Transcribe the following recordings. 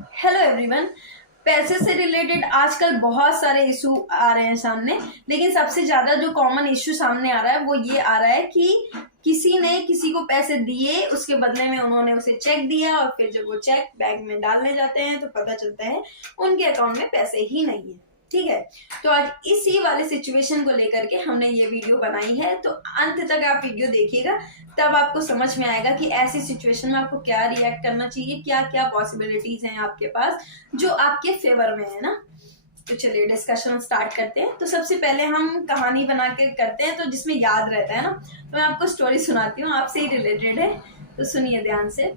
Hello everyone. पैसे से related आजकल बहुत सारे इशू आ रहे हैं सामने, लेकिन सबसे ज्यादा जो कॉमन इशू सामने आ रहा है वो ये आ रहा है कि किसी ने किसी को पैसे दिए, उसके बदले में उन्होंने उसे चेक दिया और फिर जब वो चेक बैंक में डालने जाते हैं तो पता चलता है उनके अकाउंट में पैसे ही नहीं है। ठीक है, तो आज इसी वाले सिचुएशन को लेकर के हमने ये वीडियो बनाई है, तो अंत तक आप वीडियो देखिएगा, तब आपको समझ में आएगा कि ऐसी सिचुएशन में आपको क्या रिएक्ट करना चाहिए, क्या क्या पॉसिबिलिटीज हैं आपके पास जो आपके फेवर में है ना। तो चलिए डिस्कशन स्टार्ट करते हैं। तो सबसे पहले हम कहानी बना के करते हैं, तो जिसमें याद रहता है ना। तो मैं आपको स्टोरी सुनाती हूँ, आपसे ही रिलेटेड है, तो सुनिए ध्यान से।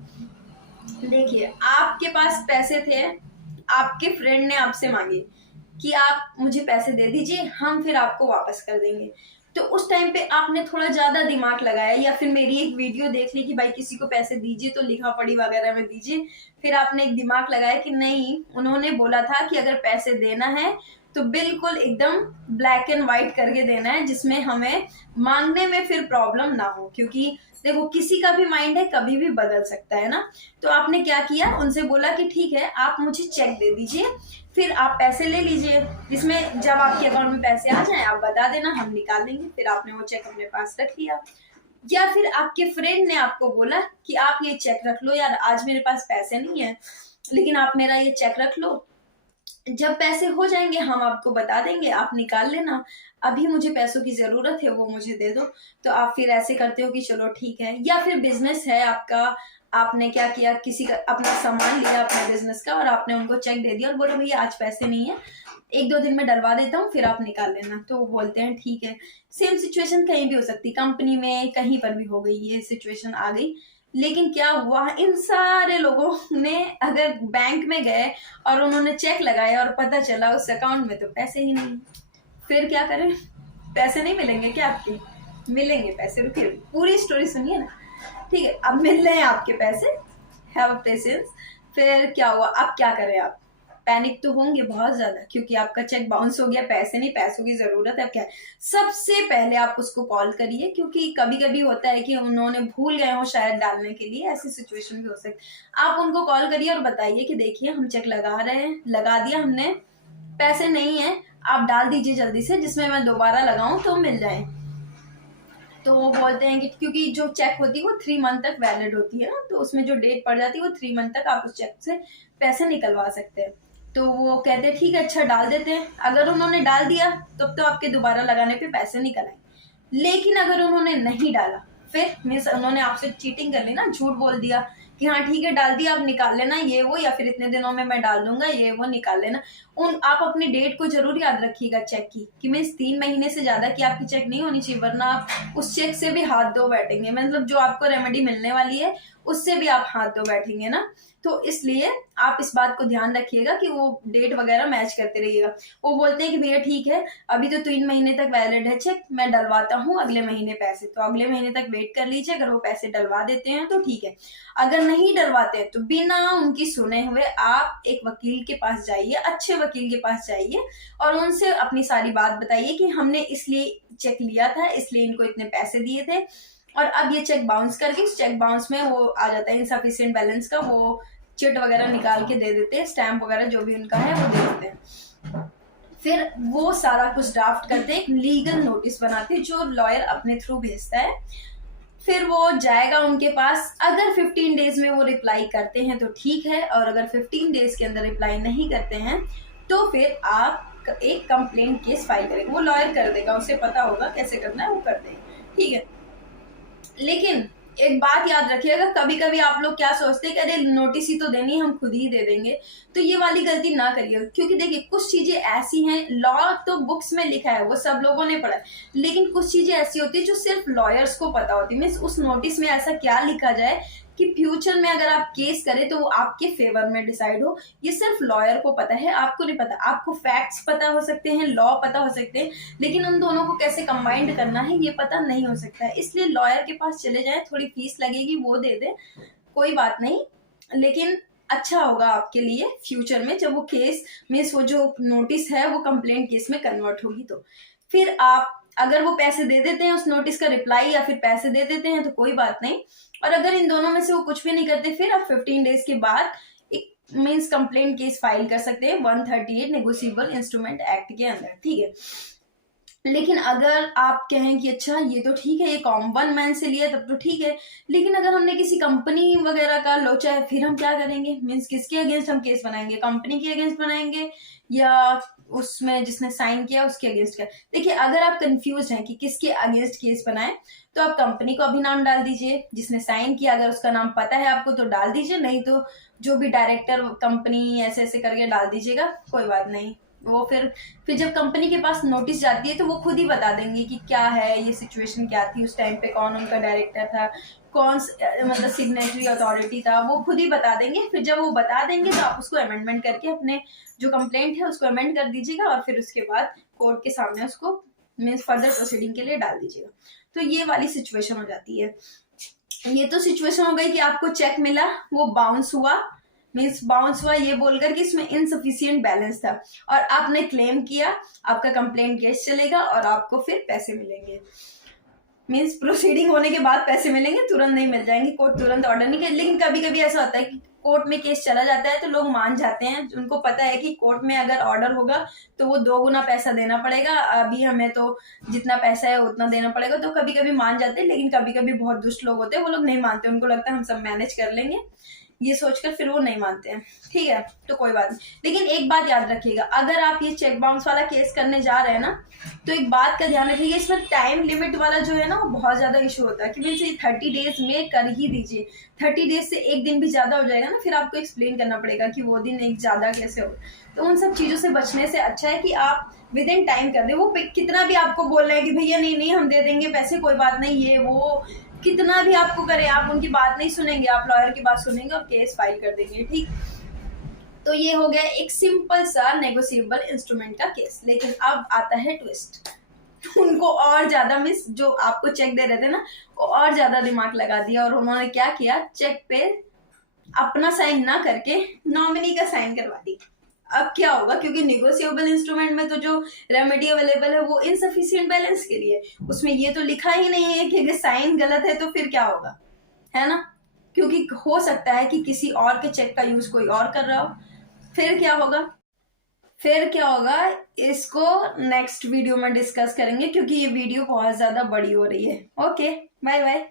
देखिए, आपके पास पैसे थे, आपके फ्रेंड ने आपसे मांगे कि आप मुझे पैसे दे दीजिए, हम फिर आपको वापस कर देंगे। तो उस टाइम पे आपने थोड़ा ज्यादा दिमाग लगाया, या फिर मेरी एक वीडियो देख ली कि भाई किसी को पैसे दीजिए तो लिखा पढ़ी वगैरह में दीजिए। फिर आपने एक दिमाग लगाया कि नहीं, उन्होंने बोला था कि अगर पैसे देना है तो बिल्कुल एकदम ब्लैक एंड व्हाइट करके देना है, जिसमें हमें मांगने में फिर प्रॉब्लम ना हो, क्योंकि देखो किसी का भी माइंड है, कभी भी बदल सकता है ना। तो आपने क्या किया, उनसे बोला कि ठीक है आप मुझे चेक दे दीजिए, फिर आप पैसे ले लीजिए, जिसमें जब आपके अकाउंट में पैसे आ जाएं आप बता देना, हम निकाल लेंगे। फिर आपने वो चेक अपने पास रख लिया। या फिर आपके फ्रेंड ने आपको बोला कि आप ये चेक रख लो, यार आज मेरे पास पैसे नहीं है लेकिन आप मेरा ये चेक रख लो, जब पैसे हो जाएंगे हम आपको बता देंगे, आप निकाल लेना, अभी मुझे पैसों की जरूरत है वो मुझे दे दो। तो आप फिर ऐसे करते हो कि चलो ठीक है। या फिर बिजनेस है आपका, आपने क्या किया, किसी का अपना सामान लिया अपने बिजनेस का और आपने उनको चेक दे दिया और बोला भैया आज पैसे नहीं है, एक दो दिन में डलवा देता हूँ फिर आप निकाल लेना। तो वो बोलते हैं ठीक है। सेम सिचुएशन कहीं भी हो सकती, कंपनी में कहीं पर भी हो गई, ये सिचुएशन आ गई। लेकिन क्या हुआ, इन सारे लोगों ने अगर बैंक में गए और उन्होंने चेक लगाया और पता चला उस अकाउंट में तो पैसे ही नहीं, फिर क्या करें। पैसे नहीं मिलेंगे क्या आपके? मिलेंगे पैसे, रुकिए पूरी स्टोरी सुनिए ना। ठीक है, अब मिल रहे हैं आपके पैसे, हैव पेशेंस। फिर क्या हुआ, अब क्या करें आप? पैनिक तो होंगे बहुत ज्यादा, क्योंकि आपका चेक बाउंस हो गया, पैसे नहीं, पैसों की जरूरत है। अब क्या है, सबसे पहले आप उसको कॉल करिए, क्योंकि कभी कभी होता है कि उन्होंने भूल गए हो शायद डालने के लिए, ऐसी सिचुएशन भी हो सकती है। आप उनको कॉल करिए और बताइए कि देखिए हम चेक लगा रहे हैं, लगा दिया हमने, पैसे नहीं है, आप डाल दीजिए जल्दी से, जिसमें मैं दोबारा लगाऊं तो मिल जाए। तो वो बोलते हैं कि क्योंकि जो चेक होती है वो 3 मंथ तक वैलिड होती है ना, तो उसमें जो डेट पड़ जाती है वो 3 मंथ तक आप उस चेक से पैसे निकलवा सकते हैं। तो वो कहते हैं ठीक है अच्छा डाल देते हैं। अगर उन्होंने डाल दिया तब तो आपके दोबारा लगाने पे पैसे निकल आए। लेकिन अगर उन्होंने नहीं डाला, फिर मीन्स उन्होंने आपसे चीटिंग कर ली ना, झूठ बोल दिया कि हाँ ठीक है डाल दिया आप निकाल लेना ये वो, या फिर इतने दिनों में मैं डाल दूंगा ये वो, निकाल लेना। उन आप अपनी डेट को जरूर याद रखिएगा चेक की, कि मीन्स 3 महीने से ज्यादा की आपकी चेक नहीं होनी चाहिए, वरना आप उस चेक से भी हाथ धो बैठेंगे, मतलब जो आपको रेमेडी मिलने वाली है उससे भी आप हाथ धो बैठेंगे ना। तो इसलिए आप इस बात को ध्यान रखिएगा कि वो डेट वगैरह मैच करते रहिएगा। वो बोलते हैं कि भैया ठीक है अभी तो 3 महीने तक वैलिड है चेक, मैं डलवाता हूँ अगले महीने पैसे, तो अगले महीने तक वेट कर लीजिए, अगर वो पैसे डलवा देते हैं तो ठीक है, अगर नहीं डलवाते हैं तो बिना उनकी सुने हुए आप एक वकील के पास जाइए, अच्छे वकील के पास जाइए और उनसे अपनी सारी बात बताइए कि हमने इसलिए चेक लिया था, इसलिए इनको इतने पैसे दिए थे और अब ये चेक बाउंस करके, उस चेक बाउंस में वो आ जाता है इनसफिशिएंट बैलेंस का, वो चिट वगैरह निकाल के दे देते हैं, स्टैंप वगैरह जो भी उनका है वो दे देते हैं। फिर वो सारा कुछ ड्राफ्ट करते हैं, एक लीगल नोटिस बनाते हैं जो लॉयर अपने थ्रू भेजता है। फिर वो जाएगा उनके पास, अगर 15 डेज में वो रिप्लाई करते हैं तो ठीक है, और अगर 15 डेज के अंदर रिप्लाई नहीं करते हैं तो फिर आप एक कंप्लेंट केस फाइल करेंगे, वो लॉयर कर देगा, उसे पता होगा कैसे करना है, वो कर देगा। ठीक है, लेकिन एक बात याद रखिएगा, कभी कभी आप लोग क्या सोचते हैं कि अरे नोटिस ही तो देनी है हम खुद ही दे देंगे, तो ये वाली गलती ना करिए, क्योंकि देखिए कुछ चीजें ऐसी हैं, लॉ तो बुक्स में लिखा है वो सब लोगों ने पढ़ा है, लेकिन कुछ चीजें ऐसी होती है जो सिर्फ लॉयर्स को पता होती है। मीन्स उस नोटिस में ऐसा क्या लिखा जाए कि फ्यूचर में अगर आप केस करें तो वो आपके फेवर में डिसाइड हो, ये सिर्फ लॉयर को पता है, आपको नहीं पता। आपको फैक्ट्स पता हो सकते हैं, लॉ पता हो सकते हैं, लेकिन उन दोनों को कैसे कंबाइंड करना है ये पता नहीं हो सकता है। इसलिए लॉयर के पास चले जाएं, थोड़ी फीस लगेगी वो दे दे, कोई बात नहीं, लेकिन अच्छा होगा आपके लिए फ्यूचर में जब वो केस मीन्स वो जो नोटिस है वो कंप्लेंट केस में कन्वर्ट होगी। तो फिर आप अगर वो पैसे दे देते हैं उस नोटिस का रिप्लाई या फिर पैसे दे देते हैं तो कोई बात नहीं, और अगर इन दोनों में से वो कुछ भी नहीं करते फिर आप 15 डेज के बाद एक मीन्स कंप्लेंट केस फाइल कर सकते हैं 138 नेगोशिएबल इंस्ट्रूमेंट एक्ट के अंदर, ठीक है। लेकिन अगर आप कहें कि अच्छा ये तो ठीक है, ये कॉमन मैन से लिया तब तो ठीक है, लेकिन अगर हमने किसी कंपनी वगैरह का लोचा है, फिर हम क्या करेंगे? मीन्स किसके अगेंस्ट हम केस बनाएंगे? कंपनी के अगेंस्ट बनाएंगे या उसमें जिसने साइन किया उसके अगेंस्ट का? देखिए, अगर आप कंफ्यूज हैं कि किसके अगेंस्ट केस बनाए, तो आप कंपनी को अभी नाम डाल दीजिए, जिसने साइन किया अगर उसका नाम पता है आपको तो डाल दीजिए, नहीं तो जो भी डायरेक्टर कंपनी ऐसे ऐसे करके डाल दीजिएगा, कोई बात नहीं। वो फिर जब कंपनी के पास नोटिस जाती है तो वो खुद ही बता देंगे कि क्या है, ये सिचुएशन क्या थी उस टाइम पे, कौन उनका डायरेक्टर था, कौन मतलब सिग्नेटरी अथॉरिटी था, वो खुद ही बता देंगे। फिर जब वो बता देंगे तो आप उसको अमेंडमेंट करके अपने जो कंप्लेंट है उसको अमेंड कर दीजिएगा और फिर उसके बाद कोर्ट के सामने उसको मीन्स फर्दर प्रोसीडिंग के लिए डाल दीजिएगा। तो ये वाली सिचुएशन हो जाती है। ये तो सिचुएशन हो गई कि आपको चेक मिला, वो बाउंस हुआ, मीन्स बाउंस हुआ ये बोलकर कि इसमें इनसफिशियंट बैलेंस था और आपने क्लेम किया, आपका कंप्लेंट केस चलेगा और आपको फिर पैसे मिलेंगे। मीन्स प्रोसीडिंग होने के बाद पैसे मिलेंगे, तुरंत नहीं मिल जाएंगे, कोर्ट तुरंत ऑर्डर नहीं करे। लेकिन कभी कभी ऐसा होता है कि कोर्ट में केस चला जाता है तो लोग मान जाते हैं, उनको पता है कि कोर्ट में अगर ऑर्डर होगा तो वो 2 गुना पैसा देना पड़ेगा, अभी हमें तो जितना पैसा है उतना देना पड़ेगा, तो कभी कभी मान जाते हैं। लेकिन कभी कभी बहुत दुष्ट लोग होते हैं, वो लोग नहीं मानते, उनको लगता है हम सब मैनेज कर लेंगे, ये सोचकर फिर वो नहीं मानते हैं, ठीक है। तो कोई बात नहीं, लेकिन एक बात याद रखिएगा, अगर आप ये चेक बाउंस वाला केस करने जा रहे हैं ना, तो एक बात का ध्यान रखिएगा, इसमें टाइम लिमिट वाला जो है ना वो बहुत ज्यादा इशू होता है कि मीन्स ये 30 डेज में कर ही दीजिए। 30 डेज से एक दिन भी ज्यादा हो जाएगा ना, फिर आपको एक्सप्लेन करना पड़ेगा कि वो दिन एक ज्यादा कैसे हो। तो उन सब चीजों से बचने से अच्छा है कि आप विद इन टाइम कर दे। वो कितना भी आपको बोल रहे हैं कि भैया नहीं नहीं हम दे देंगे पैसे, कोई बात नहीं, ये वो कितना भी आपको करे, आप उनकी बात नहीं सुनेंगे, आप लॉयर की बात सुनेंगे और केस फाइल कर देंगे, ठीक। तो ये हो गया एक सिंपल सा नेगोशिएबल इंस्ट्रूमेंट का केस। लेकिन अब आता है ट्विस्ट। उनको और ज्यादा मिस जो आपको चेक दे रहे थे ना, वो और ज्यादा दिमाग लगा दिया और उन्होंने क्या किया, चेक पे अपना साइन ना करके नॉमिनी का साइन करवा दी। अब क्या होगा, क्योंकि निगोशिएबल इंस्ट्रूमेंट में तो जो रेमेडी अवेलेबल है वो इनसफिशिएंट बैलेंस के लिए, उसमें ये तो लिखा ही नहीं है कि अगर साइन गलत है तो फिर क्या होगा, है ना। क्योंकि हो सकता है कि किसी और के चेक का यूज कोई और कर रहा हो, फिर क्या होगा, इसको नेक्स्ट वीडियो में डिस्कस करेंगे, क्योंकि ये वीडियो बहुत ज्यादा बड़ी हो रही है। Okay, bye bye.